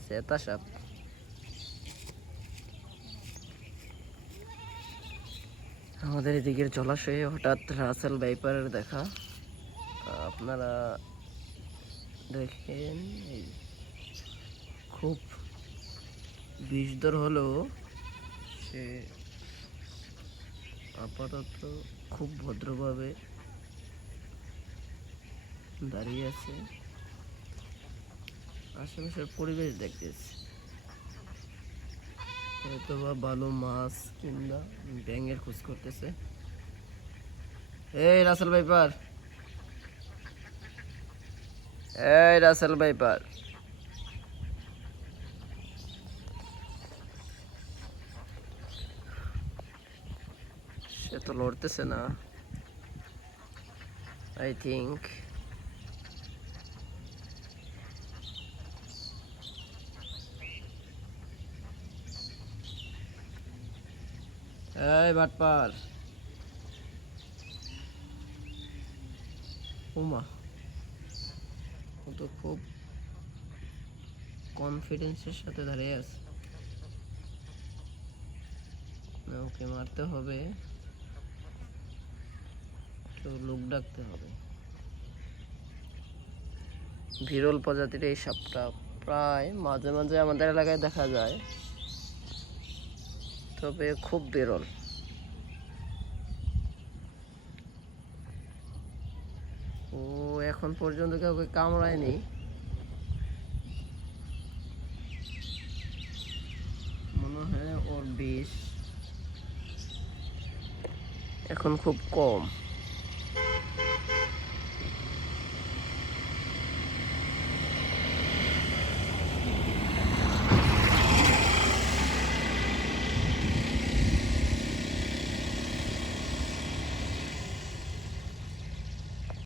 জেতা আমাদের এদিকের জলাশয়ে হঠাৎ রাসেল ভাইপারের দেখা। আপনারা দেখেন খুব বিষধর হলেও সে আপাতত খুব ভদ্রভাবে দাঁড়িয়ে আছে। আশেপাশের পরিবেশ দেখতেছি। হয়তো বা ভালো মাছ, কিংবা ব্যাঙের খোঁজ করতেছে। এই রাসেল ভাইপার। এই রাসেল ভাইপার। সে তো লড়তেছে না আই থিঙ্ক এই বাটপার। উমা, ও তো খুব কনফিডেন্সের সাথে দাঁড়িয়ে আছে। ওকে মারতে হবে। কেউ লোক ডাকতে হবে। বিরল প্রজাতির এই সাপটা প্রায় মাঝে মাঝে আমাদের এলাকায় দেখা যায়। তবে খুব বিরল। ও, এখন পর্যন্ত কাউকে কামড়ায়নি। মনে হয় ওর বিষ। এখন খুব কম।